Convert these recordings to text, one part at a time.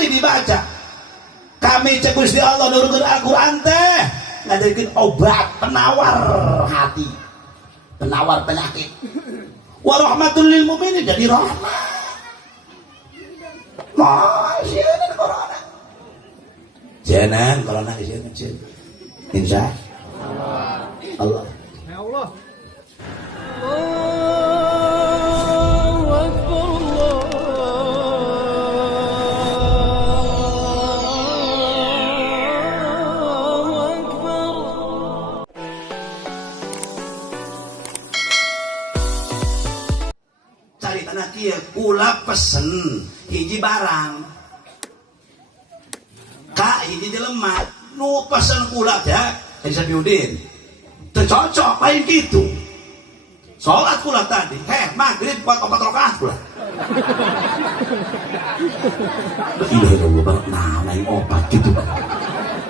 mari dibaca. Kami cek Gusti Allah nurunkeun Al-Qur'an teh ngajarkeun obat penawar hati, penawar penyakit. Wa rahmatul lil mukminin, jadi rahmat. Masih corona. Jangan corona jangan. Insya Allah. Ya Allah. Cari tanah kia, kula pesen hiji barang. Kak hiji jelema nu pesen kula ya, Sabiudin. Teu cocok lain gitu. Salat kula tadi, maghrib 4 rakaat kula. Ilahi Allah, nah lain obat gitu.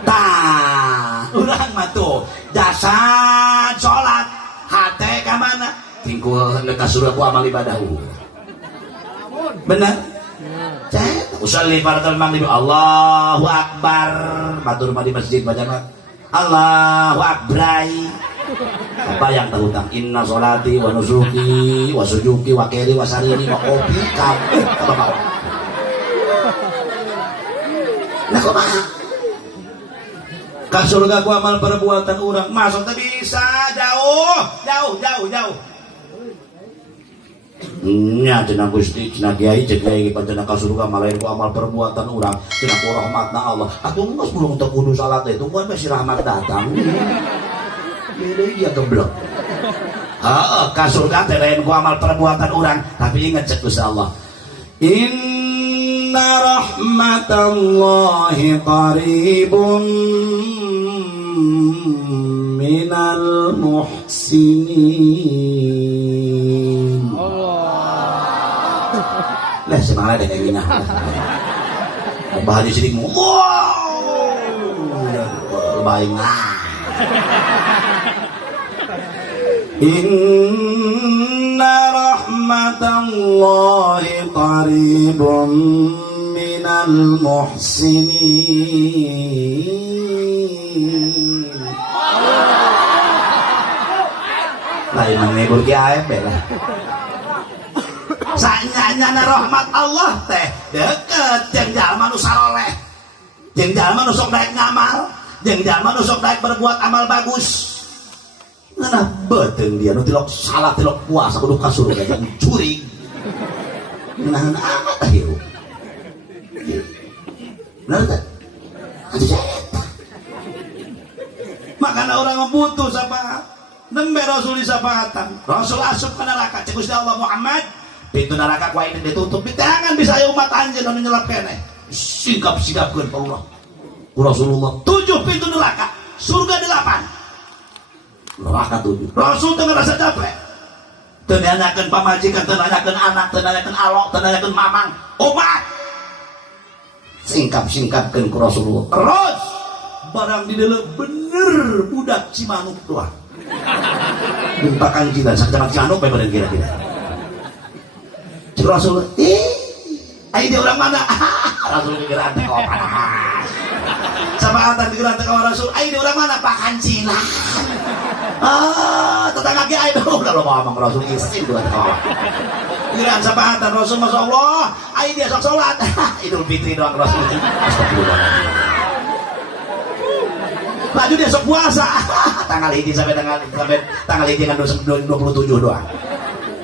Tah, urang mah tuh jasad salat, hate ka mana? Tingkul hendak surah ku amal ibadah. Benar? Usalli fardal maghrib Allahu akbar. Matur di masjid baca Allahu akbar. Apa yang terutang? Inna sholati wa nusuki wa sujuki wa keri wa sarini wa kopi kamu. Apa mau? Nah kok mah? Ka surga ku amal perbuatan urang masuk teh bisa jauh. Nya cenah Gusti cenah Kiai cek Kiai panjenengan ka surga malain ku amal perbuatan urang cenah ku rahmatna Allah. Atuh geus belum teu kudu salat teh tungguan masih rahmat datang. Dia geblok. Heeh, ka surga teh lain ku amal perbuatan urang tapi ingat cek Gusti Allah. Inna rahmatallahi qaribun minal muhsinin. Lah semangat ada yang gini. Bahas sidik mu. Wow. Baik nah. Inna rahmatallahi qaribun minal muhsinin. Lain menghibur ki AFP lah. Sanyanya rahmat Allah teh deket jeung jalma nu saleh, jeung jalma nu sok daek ngamal, jeung jalma nu sok daek berbuat amal bagus. Ngeunah beuteung dia nu tilok salat tilok puasa kudu ka surga jeung curi. Ngeunah amat tah ieu. Bener teh? Atuh eta. Makana orang butuh sapaat. Nembe Rasul disapaatan. Rasul asup ka neraka cek Gusti Allah Muhammad. Pintu neraka ku ini ditutup di tangan bisa umat anjeun anu nyelap keneh. Sigap-sigapkeun ka Allah. Ku Rasulullah 7 pintu neraka, surga 8. Neraka 7. Rasul teu ngerasa capek. Teu nanyakeun pamajikan, teu nanyakeun anak, teu nanyakeun alok, teu nanyakeun mamang, obat. Singkap-singkapkeun ku Rasulullah. Terus barang di dalam bener budak Cimanuk doang. Bempakan kita sakit Cimanuk bae badan kira-kira. Rasul, ayo dia orang mana? Rasul dikira ante kau panas. Sama ante dikira ante kau Rasul, ayo dia orang mana? Pakan Cina. Tetangga kiai itu udah lo ngomong Rasul isin tuh ante kau. Kira sama ante Rasul, masya Allah, ayo dia sok sholat. Idul Fitri doang Rasul. Laju dia sok puasa. Tanggal ini sampai tanggal ini kan 27 doang.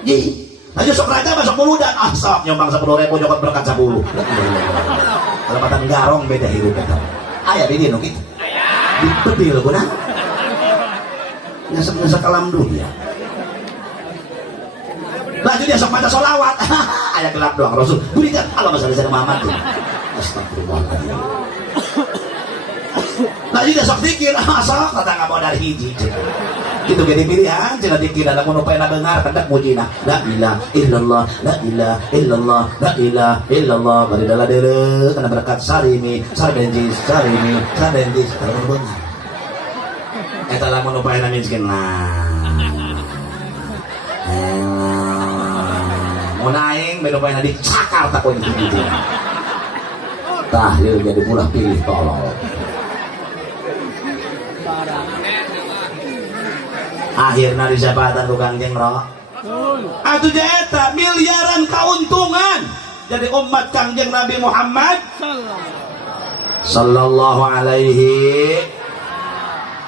Ji. Ayo sok raja masuk muludan, sok nyombang 10.000 nyokot berkat 10. Kalau kata garong beda hidup kata. Ayah ini nu kitu. Bedil guna. Nyesek kalam dunia. Laju dia sok maca sholawat. Ayah gelap doang Rasul. Berikan Allah masalah saya Muhammad. Astagfirullahaladzim. Laju dia sok zikir, sok kata nggak mau dari hiji. Itu jadi pilihan cina dikira ada mau pengen dengar hendak mujina la ilaha illallah la ilaha illallah la ilaha illallah bari dala deuleu kana berkat sarimi sarbenjis kalau benar eta lamun upayana miskin lah mun aing beda upayana dicakar tak poin gitu tahlil jadi ulah pilih tolol. Akhirnya disabatan tukang jengrok atuh jaeta miliaran keuntungan jadi umat Kangjeng Nabi Muhammad sallallahu alaihi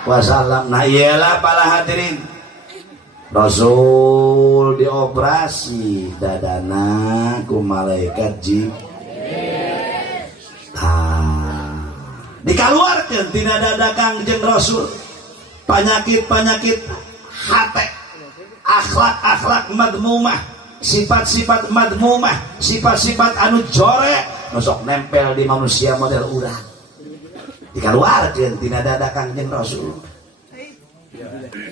wasallam. Nah iyalah para hadirin, Rasul dioperasi dadana ku malaikat dikaluarkan tina dada Kangjeng Rasul penyakit-penyakit hati, akhlak-akhlak madmumah, sifat-sifat madmumah, sifat-sifat anu jorek nusok nempel di manusia model urang dikeluarkan tina dada Kangjeng Rasul.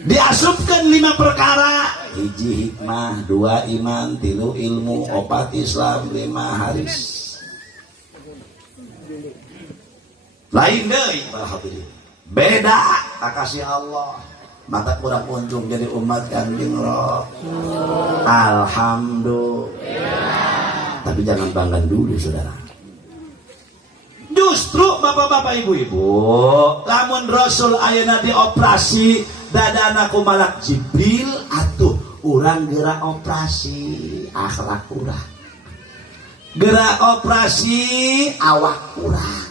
Diasupkan 5 perkara: 1 hikmah, 2 iman, 3 ilmu, 4 Islam, 5 haris. Lain deui para hadirin, beda kasih Allah. Mata kurang untung jadi umat Kangjeng Rasul. Alhamdulillah. Tapi jangan bangga dulu saudara. Justru bapak-bapak ibu-ibu, lamun Rasul ayeuna dioperasi dadana ku malak Jibril, atuh urang geura operasi akhlak urang, geura operasi awak urang.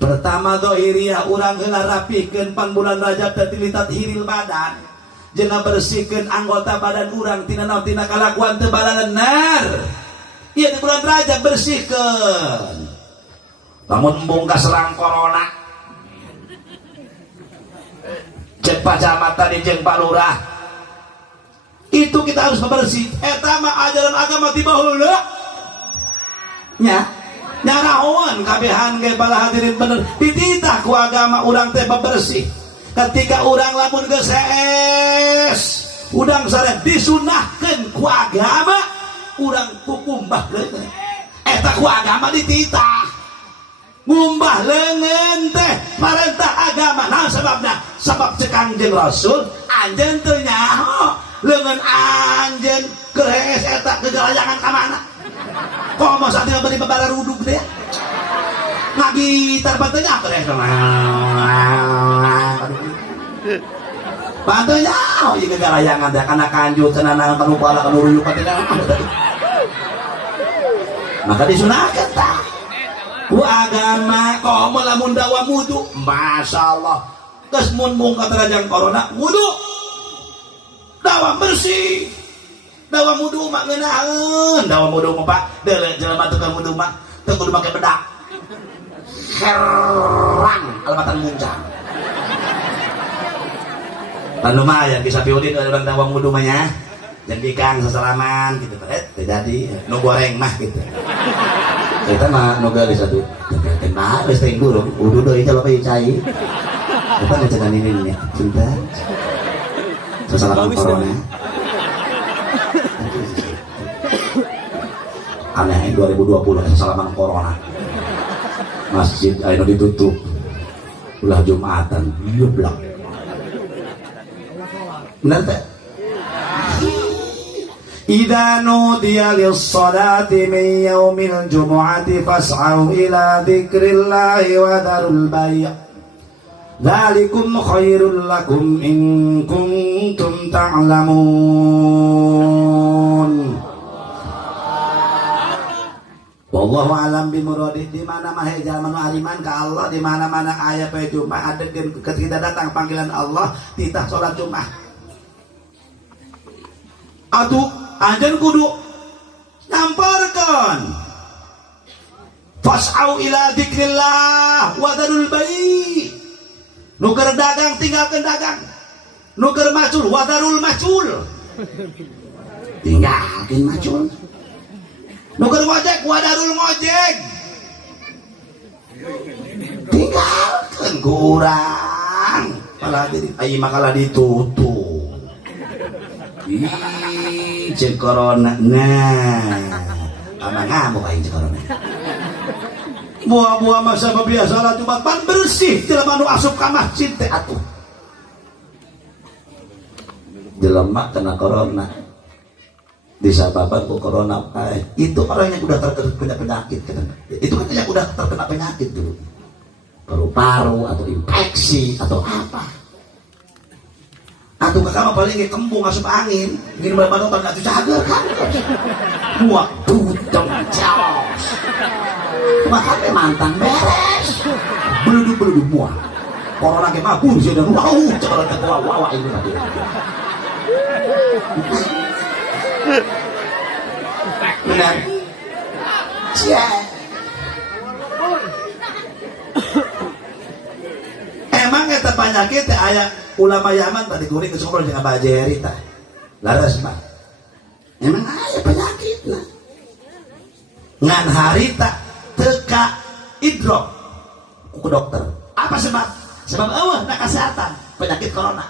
Pertama dohiriyah urang heula rapihkeun pan bulan Rajab teh litat hiril badan, jeung bersihkeun anggota badan urang tina naon tina kalakuan teu balanar. Ieu di bulan Rajab bersihkeun. Lamun embung kaserang corona, cek pacamat tadi jeung Pak Lurah, itu kita harus membersih. Eta mah ajaran agama ti baheula nya. Nyarahoan kabehan ge bala hadirin bener dititah ku agama urang teh bebersih. Ketika urang lamun geus hees urang sare disunahkeun ku agama urang kukumbah leungeun eta ku agama dititah ngumbah leungeun teh parentah agama. Nah sebabna sabab cek Kangjeng Rasul anjeun teu nyaho leungeun anjeun keur hees eta kegalayangan ka mana. Kok mau saat ini beri babala ruduk deh ngagitar bantenya apa deh bantenya oh iya kegalayangan deh karena kanjut senanang kanupala kanuruyuk maka disunahkan tak ku agama kok mau lamun dawa wudu Masya Allah kes mun mungkat rajang corona wudu dawa bersih. Dawa mudu mak ngeunaheun, dawa mudu mah Pak, deuleu jelema tukang mudu mah teu kudu make bedak. Herang almatan muncang. Tan lumayan bisa piudin urang dawa mudu mah nya. Jadi kang sasalaman gitu teh jadi nu goreng mah gitu. Eta mah nu geus satu. Teh mah geus teh burung, udu deui kalau bae cai. Eta ngacegan ini nya, cinta. Sasalaman corona. Aneh 2020 salaman corona masjid ayo ditutup ulah Jumatan yeblak bener teh idza nudiya lis-salati min yaumil jumu'ati fas'au ila dzikrillahi wa darul bay' dzalikum khairul lakum in kuntum ta'lamun. Wallahu alam bimuradi. Di mana mah jaman aliman ka Allah, di mana-mana aya poe Jumat adegeun ketika datang panggilan Allah titah salat Jumat. Atuh anjeun kudu nyamparkeun. Fas'au ila dzikrillah wa darul bai'. Nu keur dagang tinggalkeun dagang. Nu keur macul wa darul macul. Tinggalkeun macul. Nuker ngojek, wadarul ngojek. Tinggalkan kurang. Malah jadi, ayo makalah ditutup. Ih, cek corona. Nah, apa ngamuk ayo cek corona. Buah-buah masa biasa lah cuma pan bersih. Jelema nu asup ka masjid teh atuh. Jelema kena corona. disebabkan ke corona. Itu orang yang udah terkena penyakit kan? Itu kan yang udah terkena penyakit dulu, paru-paru atau infeksi atau apa, atau kakak paling kembung asup angin ingin berbanutan atau cager kan buat duduk jauh makanya mantan beres beluduk buah corona ke mabur sih dan wow corona ke wawa ini tadi benar emang eta penyakit aya ulama Yaman tadi kuring ngobrol dengan Mbak Jerry tah laras mah emang aya penyakit lah ngan harita teka idrok ke dokter apa sebab eueuh na kesehatan penyakit corona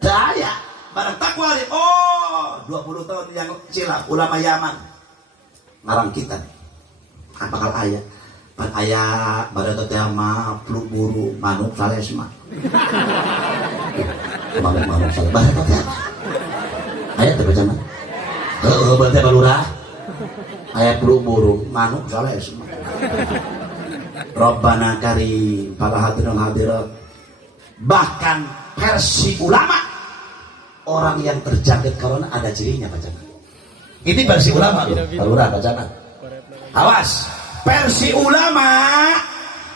daya barang takwari 20 tahun yang silam ulama Yaman ngarang kita apakah aya pan aya pada teh mah flu burung manuk salesma manuk salesma pada teh aya teh baca mah berarti balurah aya flu burung manuk salesma Rabbana karim para hadirin hadirat bahkan versi ulama orang yang terjangkit corona ada cirinya baca ini versi ulama loh balurah baca awas versi ulama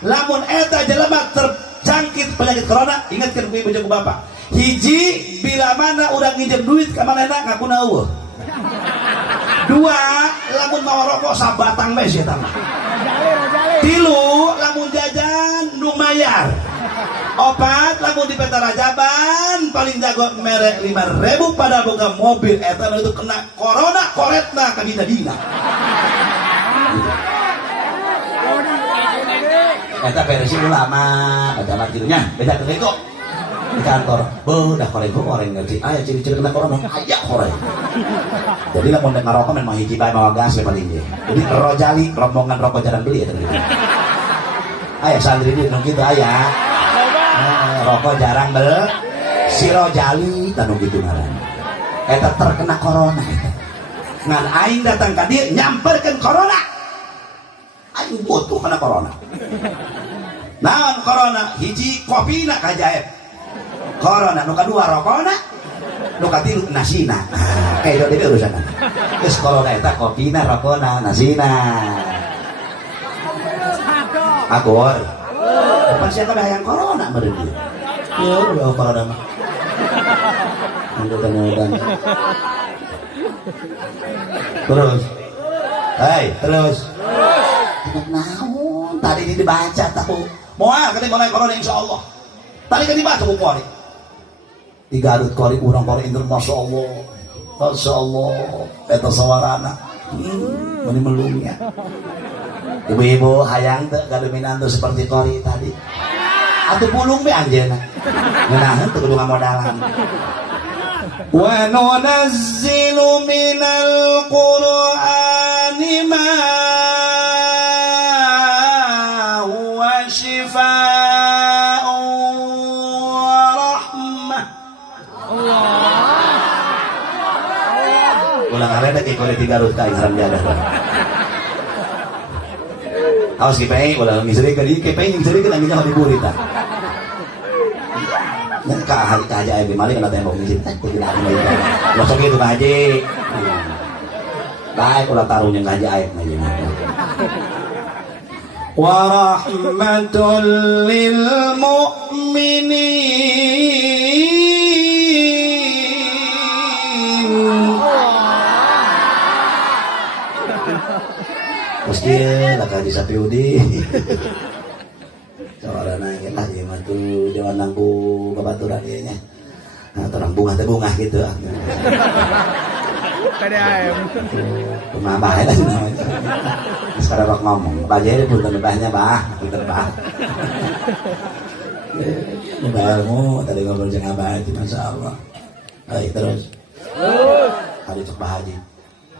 lamun eta jelema terjangkit penyakit corona ingatkan ibu jeung bapak hiji bila mana udah nginjem duit ka manehna ngakuna eueuh dua lamun mau rokok sabatang we sia tah tilu lamun jajan nu mayar opat lamun di peta rajaban paling jago merek 5.000 pada boga mobil eta itu kena corona koretna ka dina-dina eta versi ulama baca matilnya beda ke kok di kantor udah koreng ngerti aya ciri-ciri kena corona aya koreng jadi lamun nek ngarokok memang hiji bae mawa gas we paling ge jadi rojali rombongan rokok jarang beli eta aya santri di nu kitu aya rokok jarang beli si rojali tanu kitu ngaranna eta terkena corona ngan aing datang ka dieu nyamperkeun corona aing butuh kena corona naon corona hiji kopina kajaeb corona nu kadua rokona nu katilu nasina kayak itu urusan geus corona eta kopina rokona nasina agor depan siapa dah yang corona meureun dieu ya udah corona mah mudah-mudahan terus naon tadi ini dibaca tahu moal kali mulai corona insyaallah tadi kan dibaca buku kori di Garut kori urang kori inter masya Allah eta sawarana meni melungnya ibu-ibu hayang teu gaduminan tuh seperti kori tadi atuh pulung be anjeunna ngeunaheun teu kudu ngamodalan wa nunazzilu minal qur'ani ma ulang arena kayak kore 3 Garut kain haram jadah awas kipeng ulang ngiseri ke di kipeng ngiseri ke nanginya di burita dan kahal aja ayam malik kena tembok ngiseri tak tidak ada lagi losok itu kaji baik ulah taruhnya kaji ayam lagi wa rahmatul lil mu'minin pasti lah kaji sapiudi soalnya nanya lah ya matu jangan nangku babaturan kayaknya nah terang bunga gitu kada ayam pemabah lah sekarang rok ngomong bajai pun tembahnya pinter bah Mbakmu tadi ngobrol jeung Abah Haji masyaallah baik terus hari cek Bah Haji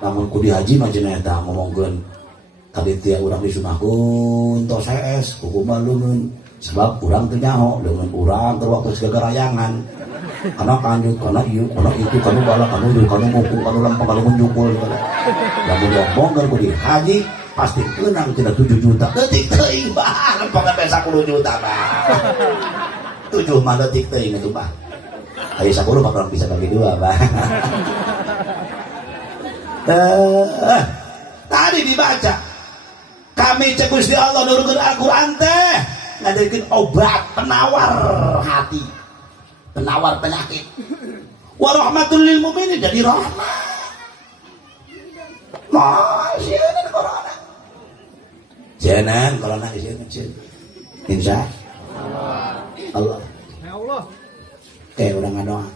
namun ku di haji mah cenah eta ngomongkeun kaditia urang disunahkeun tos CS kumaha leungeun sebab urang teu nyaho leungeun urang teu waktu segagarayangan Karena kanjut, karena iya, karena itu, karena bala, karena itu, karena ngukul, karena lempeng, karena menjukul. Lalu ngomong gue di haji, pasti kenang tidak 7 juta. Detik teuing bah, lempengan bisa 10 juta bah. 7 mah detik teuing itu bah. Ayo 10 bakal bisa bagi 2 bah. Tadi dibaca, kami cek Gusti Allah nurunkeun Al-Qur'an teh ngadekeun obat penawar hati, penawar penyakit. Wa rahmatul lil mukminin, jadi rahmat. Masih corona. Jangan corona di sini. Insya Allah. Ya Allah. Kayak udah ngadoa.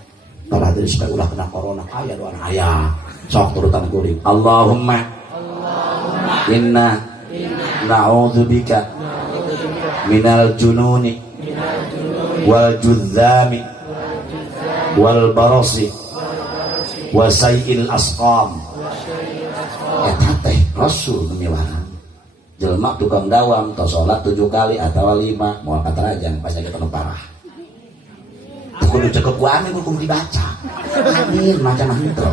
Para hadirin supaya ulah kena corona kaya doa aya. Sok turutan kuring. Allahumma inna na'udzubika minal jununi wal judzami wal barasi wa sayil asqam. Eta teh Rasul menyewahan jelema tukang dawam tos salat 7 kali atau 5 moal katarajan pas lagi teu parah. Kudu cekep ku ane kudu dibaca. Amin macam itu.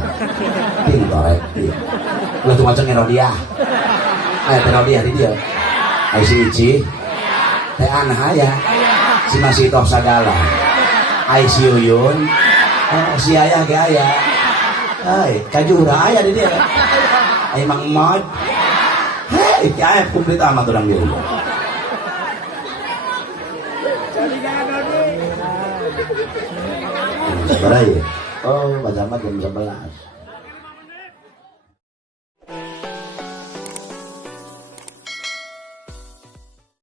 Pintar itu. Lah tuh macam Herodiah. Aya Herodiah di dia. Ai si Ici. Teh anah aya. Si masih toh sagala. Ai si Uyun. Oh, si Ayah ge aya. Ai, kajura aya di dia. Ai Mang Mod. Hei, aya komplit amat urang dia. Sabar ya. Oh, jam 11.